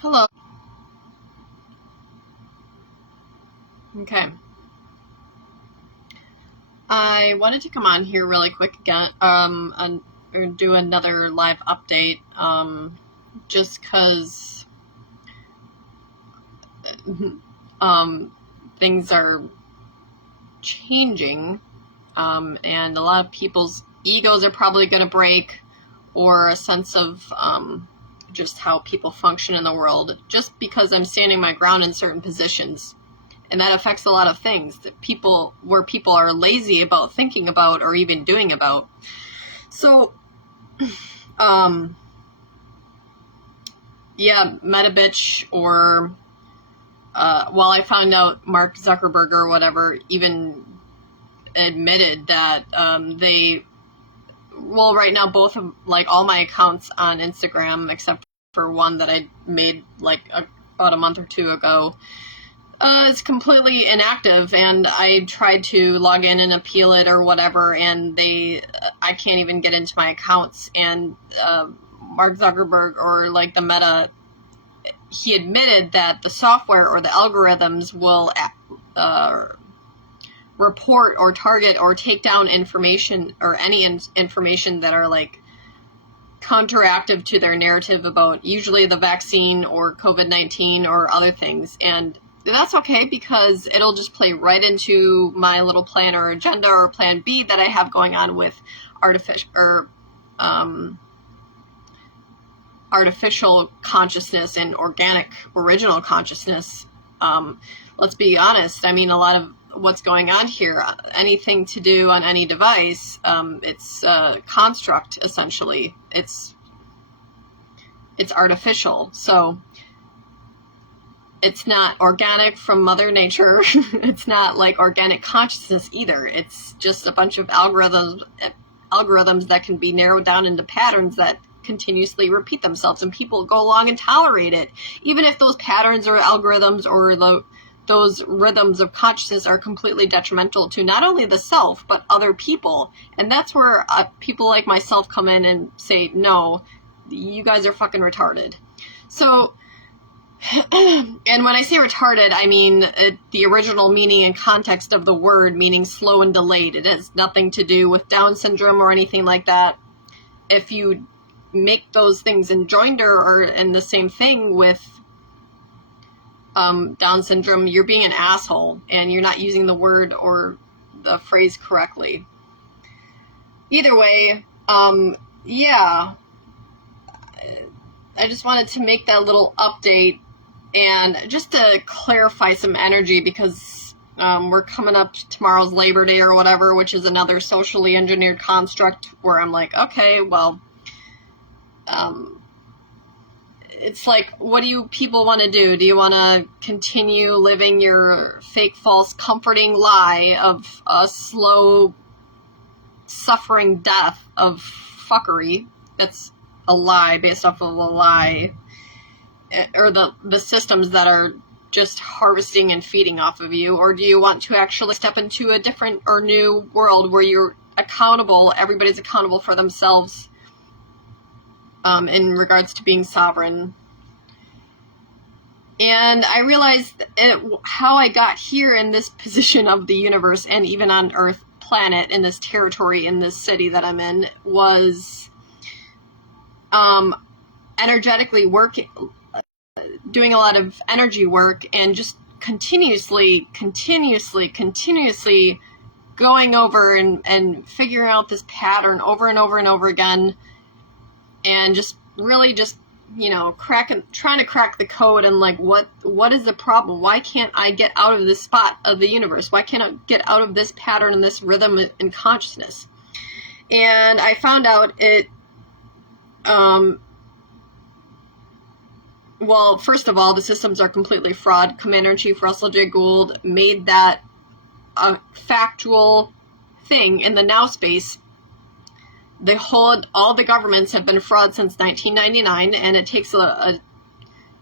Hello. Okay. I wanted to come on here really quick again, or do another live update, just because things are changing, and a lot of people's egos are probably going to break, or a sense of just how people function in the world, just because I'm standing my ground in certain positions. And that affects a lot of things that people are lazy about thinking about or even doing about. So, meta bitch, or I found out Mark Zuckerberg or whatever even admitted that right now both of all my accounts on Instagram, except for one that I made about a month or two ago, it's completely inactive, and I tried to log in and appeal it or whatever, and I can't even get into my accounts. And Mark Zuckerberg, or the Meta, he admitted that the software or the algorithms will report or target or take down information, or any information that are counteractive to their narrative about usually the vaccine or COVID-19 or other things. And that's okay, because it'll just play right into my little plan or agenda or plan B that I have going on with artificial consciousness and organic original consciousness. Let's be honest. I mean, a lot of what's going on here, anything to do on any device, it's a construct, essentially. It's artificial. So it's not organic from Mother Nature. It's not organic consciousness either. It's just a bunch of algorithms that can be narrowed down into patterns that continuously repeat themselves, and people go along and tolerate it, even if those patterns or algorithms or those rhythms of consciousness are completely detrimental to not only the self but other people. And that's where people like myself come in and say, no, you guys are fucking retarded. So, and when I say retarded, I mean the original meaning and context of the word, meaning slow and delayed. It has nothing to do with Down syndrome or anything like that. If you make those things enjoinder or in the same thing with Down syndrome, you're being an asshole, and you're not using the word or the phrase correctly. Either way, I just wanted to make that little update, and just to clarify some energy, because we're coming up to tomorrow's Labor Day or whatever, which is another socially engineered construct where I'm like, okay, well, it's what do you people want to do? Do you want to continue living your fake, false, comforting lie of a slow, suffering death of fuckery that's a lie based off of a lie, or the systems that are just harvesting and feeding off of you? Or do you want to actually step into a different or new world where you're accountable, everybody's accountable for themselves, in regards to being sovereign? And I realized how I got here in this position of the universe, and even on Earth planet, in this territory, in this city that I'm in, was energetically working, doing a lot of energy work, and just continuously going over and figuring out this pattern over and over and over again, and just really just, trying to crack the code, and what is the problem? Why can't I get out of this spot of the universe? Why can't I get out of this pattern and this rhythm and consciousness? And I found out it, first of all, the systems are completely fraud. Commander-in-Chief Russell J. Gould made that a factual thing in the now space. All the governments have been fraud since 1999, and it takes a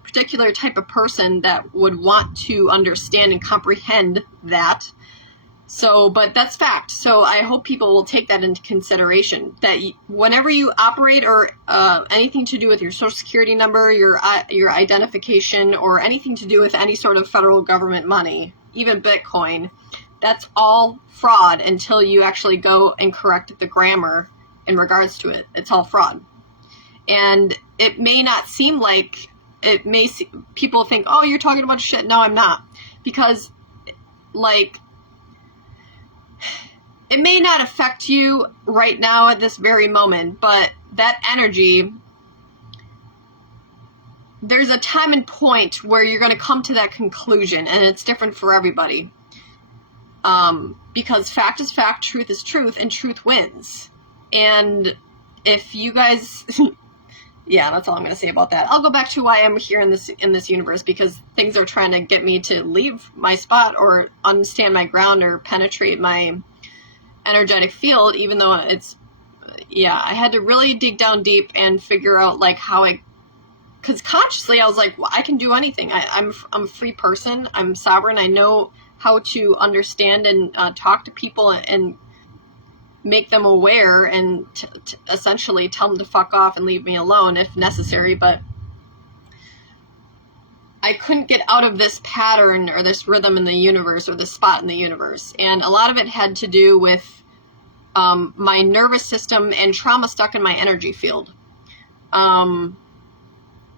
particular type of person that would want to understand and comprehend that So, but that's fact. So I hope people will take that into consideration, that whenever you operate or anything to do with your social security number, your identification, or anything to do with any sort of federal government money, even Bitcoin, that's all fraud until you actually go and correct the grammar in regards to it. It's all fraud. And it may not seem like, people think, oh, you're talking about shit. No, I'm not. Because, like, it may not affect you right now at this very moment, but that energy, there's a time and point where you're going to come to that conclusion, and it's different for everybody. Because fact is fact, truth is truth, and truth wins. And if you guys, yeah, that's all I'm going to say about that. I'll go back to why I'm here in this universe, because things are trying to get me to leave my spot or understand my ground or penetrate my energetic field, even though it's, yeah, I had to really dig down deep and figure out like how because consciously I was like, well, I can do anything. I'm a free person. I'm sovereign. I know how to understand and talk to people and make them aware and essentially tell them to fuck off and leave me alone if necessary. But I couldn't get out of this pattern or this rhythm in the universe or this spot in the universe. And a lot of it had to do with my nervous system and trauma stuck in my energy field.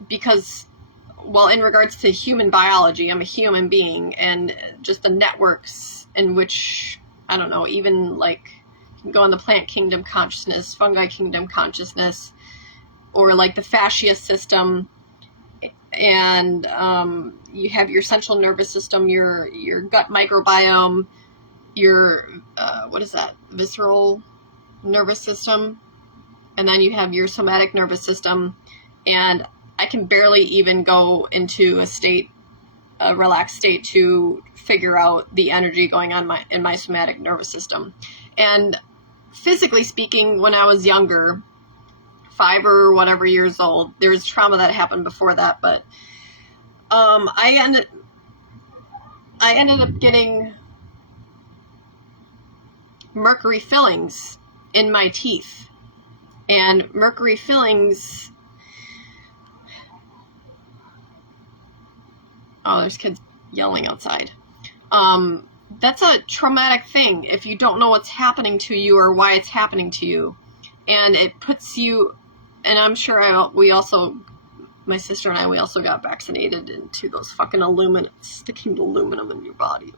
Because, well, in regards to human biology, I'm a human being, and just the networks in which, I don't know, even like you can go in the plant kingdom consciousness, fungi kingdom consciousness, or like the fascia system. And you have your central nervous system, your gut microbiome, your what is that, visceral nervous system, and then you have your somatic nervous system. And I can barely even go into a relaxed state to figure out the energy going on in my somatic nervous system. And physically speaking, when I was younger, 5 or whatever years old, there was trauma that happened before that, but I ended up getting mercury fillings in my teeth. And mercury fillings, oh, there's kids yelling outside. That's a traumatic thing if you don't know what's happening to you or why it's happening to you. And it puts you, and I'm sure my sister and I, we also got vaccinated into those fucking sticking aluminum in your body.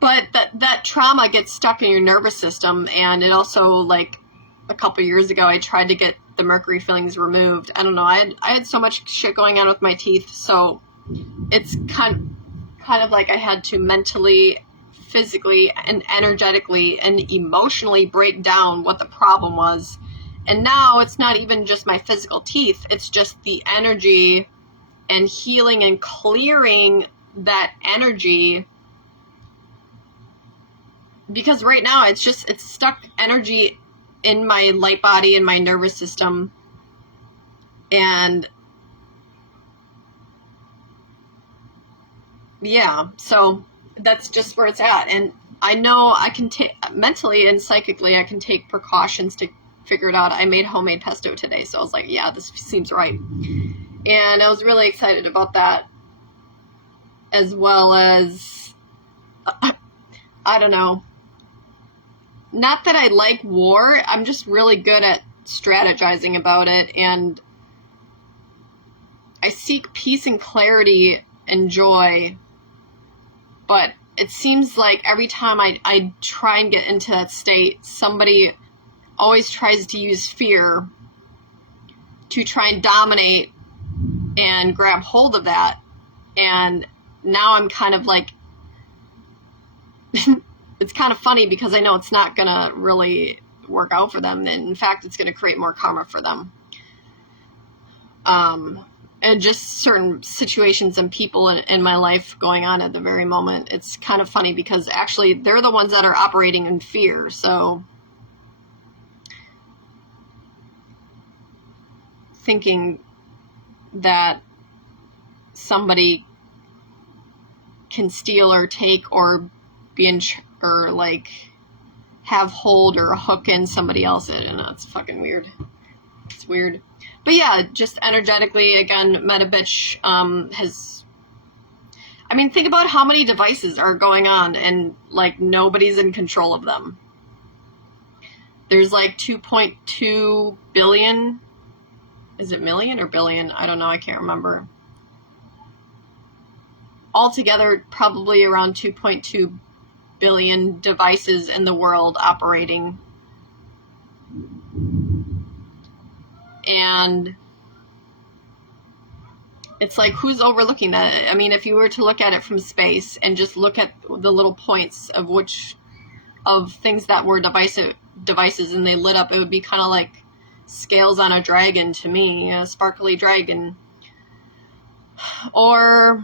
But that trauma gets stuck in your nervous system. And it also, like, a couple years ago, I tried to get the mercury fillings removed. I don't know, I had so much shit going on with my teeth, so it's kind of like I had to mentally, physically, and energetically and emotionally break down what the problem was. And now it's not even just my physical teeth, it's just the energy and healing and clearing that energy. Because right now it's stuck energy in my light body and my nervous system. And yeah, so that's just where it's at. And I know I can take, mentally and psychically, I can take precautions to figure it out. I made homemade pesto today, so I was like, yeah, this seems right. And I was really excited about that, as well as, I don't know, not that I like war, I'm just really good at strategizing about it, and I seek peace and clarity and joy, but it seems like every time I try and get into that state, somebody always tries to use fear to try and dominate and grab hold of that. And now I'm kind of like, it's kind of funny because I know it's not going to really work out for them. And in fact, it's going to create more karma for them. And just certain situations and people in my life going on at the very moment. It's kind of funny because actually they're the ones that are operating in fear. So thinking that somebody can steal or take or be in, or like have hold or hook in somebody else. I don't know, it's fucking weird. It's weird. But yeah, just energetically, again, Meta Bitch has, I mean, think about how many devices are going on and like nobody's in control of them. There's like 2.2 billion, is it million or billion? I don't know, I can't remember. Altogether, probably around 2.2 billion devices in the world operating. And it's like, who's overlooking that? I mean, if you were to look at it from space and just look at the little points of things that were devices and they lit up, it would be kind of like scales on a dragon to me, a sparkly dragon. Or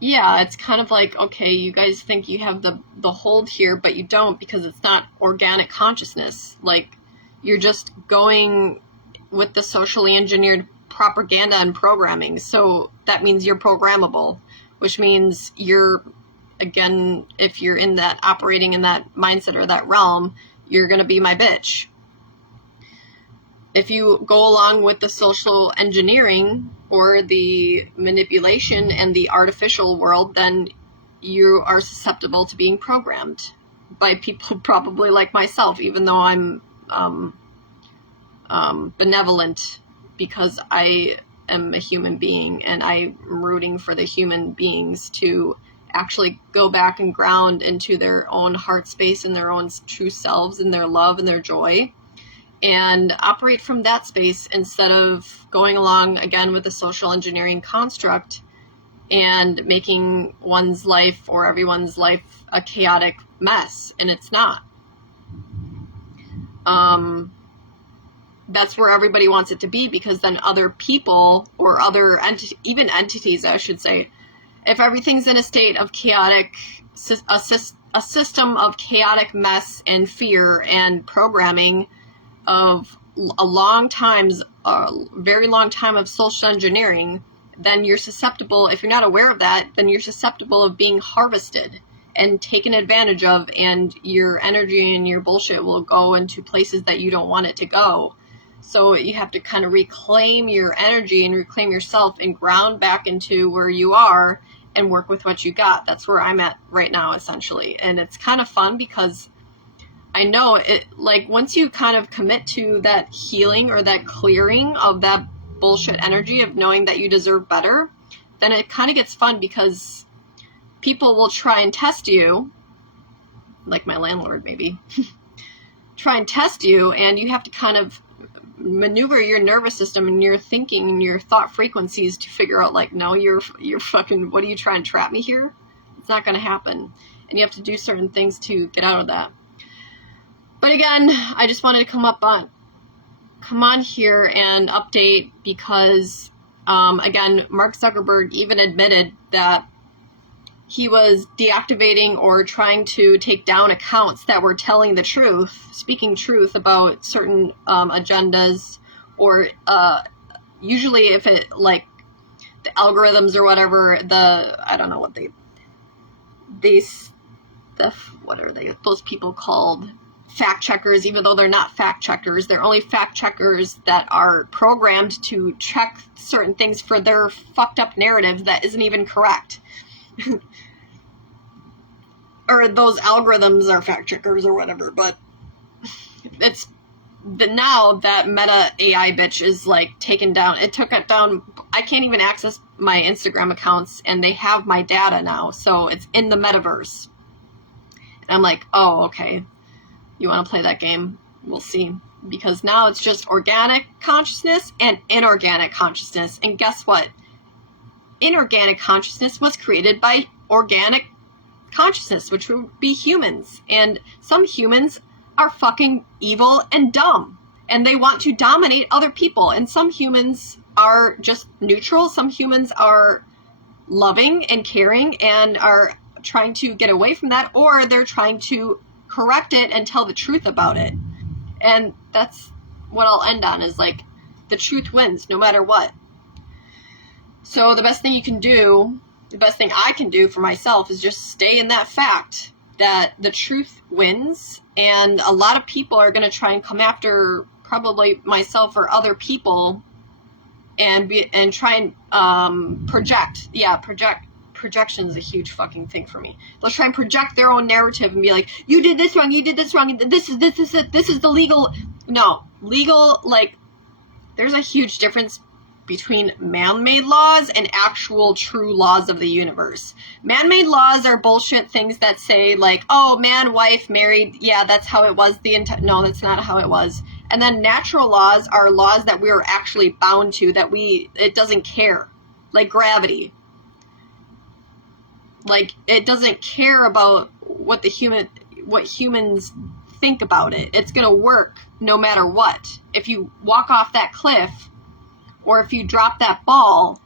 yeah, it's kind of like, okay, you guys think you have the hold here, but you don't, because it's not organic consciousness. Like, you're just going with the socially engineered propaganda and programming. So that means you're programmable, which means you're, again, if you're in that, operating in that mindset or that realm, you're going to be my bitch. If you go along with the social engineering or the manipulation and the artificial world, then you are susceptible to being programmed by people probably like myself, even though I'm benevolent, because I am a human being and I'm rooting for the human beings to actually go back and ground into their own heart space and their own true selves and their love and their joy, and operate from that space instead of going along again with the social engineering construct and making one's life or everyone's life a chaotic mess. And it's not. That's where everybody wants it to be, because then other people or other even entities, I should say, if everything's in a state of chaotic, a system of chaotic mess and fear and programming of a very long time of social engineering, then you're susceptible, if you're not aware of that, then you're susceptible of being harvested and taken advantage of, and your energy and your bullshit will go into places that you don't want it to go. So you have to kind of reclaim your energy and reclaim yourself and ground back into where you are and work with what you got. That's where I'm at right now, essentially. And it's kind of fun because I know it, like, once you kind of commit to that healing or that clearing of that bullshit energy of knowing that you deserve better, then it kind of gets fun, because people will try and test you, like my landlord maybe, try and test you, and you have to kind of maneuver your nervous system and your thinking and your thought frequencies to figure out, like, no, you're fucking, what are you trying to trap me here? It's not going to happen. And you have to do certain things to get out of that. But again, I just wanted to come on here and update, because again, Mark Zuckerberg even admitted that he was deactivating or trying to take down accounts that were telling the truth, speaking truth about certain agendas, or usually if it, like, the algorithms or whatever, I don't know what what are they, those people called? Fact checkers, even though they're not fact checkers. They're only fact checkers that are programmed to check certain things for their fucked up narrative that isn't even correct. Or those algorithms are fact checkers or whatever, but now that Meta AI bitch is like taken down. It took it down. I can't even access my Instagram accounts, and they have my data now, so it's in the metaverse. And I'm like, oh, okay. You want to play that game? We'll see. Because now it's just organic consciousness and inorganic consciousness. And guess what? Inorganic consciousness was created by organic consciousness, which would be humans. And some humans are fucking evil and dumb, and they want to dominate other people. And some humans are just neutral. Some humans are loving and caring and are trying to get away from that, or they're trying to correct it and tell the truth about it. And that's what I'll end on, is like, the truth wins no matter what. So the best thing you can do, the best thing I can do for myself is just stay in that fact that the truth wins, and a lot of people are going to try and come after probably myself or other people and try and project. Yeah, projection is a huge fucking thing for me. They'll try and project their own narrative and be like, you did this wrong, you did this wrong, this is the legal. No, legal, like, there's a huge difference between man-made laws and actual true laws of the universe. Man-made laws are bullshit things that say, like, oh, man, wife, married, yeah, that's how it was no, that's not how it was. And then natural laws are laws that we are actually bound to, that it doesn't care. Like gravity. Like, it doesn't care about what humans think about it. It's gonna work no matter what. If you walk off that cliff, or if you drop that ball,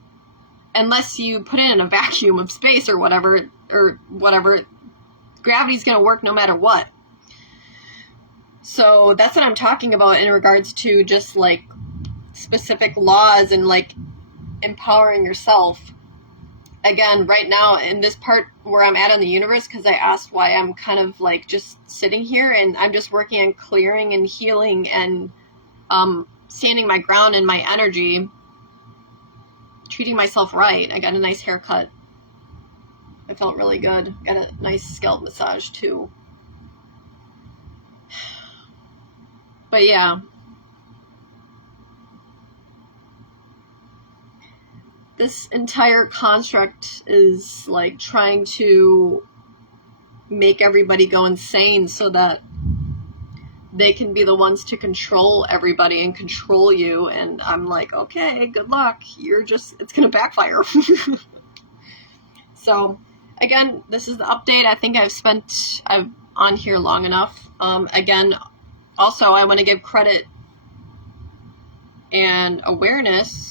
unless you put it in a vacuum of space or whatever, gravity's going to work no matter what. So that's what I'm talking about in regards to just, like, specific laws and, like, empowering yourself. Again, right now, in this part where I'm at in the universe, because I asked why I'm kind of, like, just sitting here, and I'm just working on clearing and healing and, standing my ground in my energy, treating myself right. I got a nice haircut. I felt really good. Got a nice scalp massage too. But yeah. This entire construct is like trying to make everybody go insane so that they can be the ones to control everybody and control you. And I'm like, okay, good luck. It's going to backfire. So, again, this is the update. I think I'm on here long enough. Again, also, I want to give credit and awareness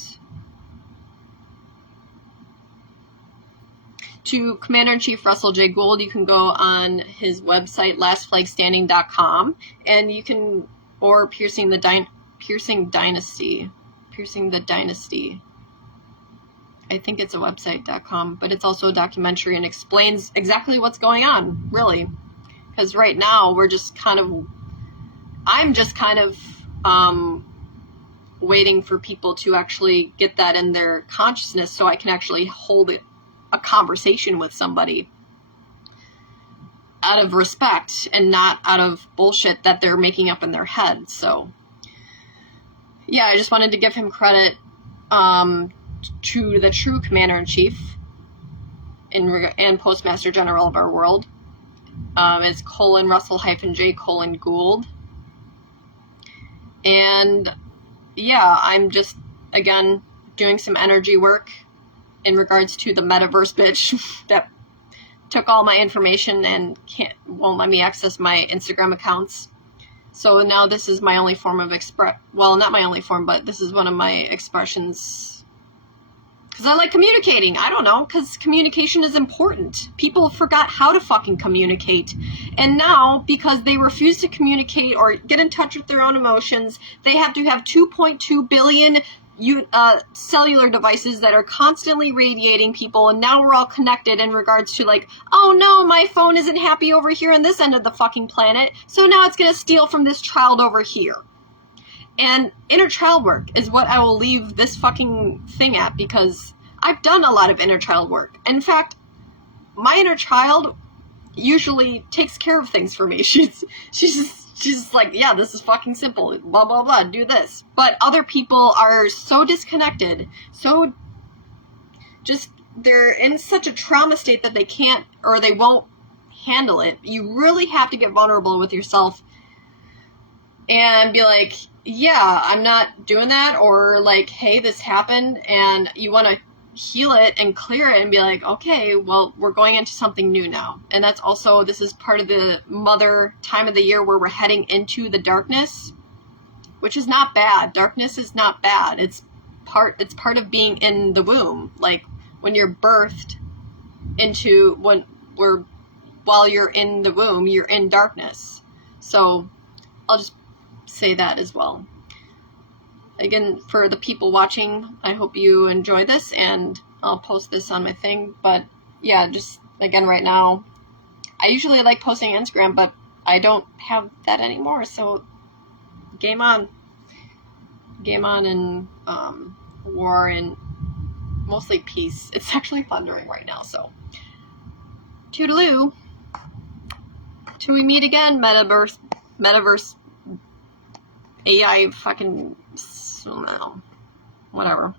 to Commander-in-Chief Russell J. Gould. You can go on his website, lastflagstanding.com, and you can, or Piercing the Dynasty. I think it's a website.com, but it's also a documentary and explains exactly what's going on, really. Because right now, I'm just kind of waiting for people to actually get that in their consciousness so I can actually hold a conversation with somebody out of respect and not out of bullshit that they're making up in their head. So yeah, I just wanted to give him credit to the true Commander-in-Chief and Postmaster General of our world. It's Russell-J. Gould. And yeah, I'm just, again, doing some energy work in regards to the metaverse bitch that took all my information and won't let me access my Instagram accounts. So now this is my only form of well, not my only form, but this is one of my expressions. Because I like communicating. I don't know, because communication is important. People forgot how to fucking communicate. And now, because they refuse to communicate or get in touch with their own emotions, they have to have 2.2 billion cellular devices that are constantly radiating people, and now we're all connected in regards to, like, oh no, my phone isn't happy over here on this end of the fucking planet, so now it's gonna steal from this child over here. And inner child work is what I will leave this fucking thing at, because I've done a lot of inner child work. In fact, my inner child usually takes care of things for me. She's just like, yeah, this is fucking simple, blah, blah, blah, do this. But other people are so disconnected, so just, they're in such a trauma state that they can't, or they won't handle it. You really have to get vulnerable with yourself and be like, yeah, I'm not doing that, or like, hey, this happened, and you want to heal it and clear it and be like, okay, well, we're going into something new now. And that's also, this is part of the mother time of the year where we're heading into the darkness, which is not bad. Darkness is not bad. It's part of being in the womb. Like when you're birthed into, while you're in the womb, you're in darkness. So I'll just say that as well. Again, for the people watching, I hope you enjoy this, and I'll post this on my thing. But yeah, just again right now, I usually like posting Instagram, but I don't have that anymore. So game on, and war and mostly peace. It's actually thundering right now. So toodaloo. Till we meet again, metaverse, AI, fucking, whatever.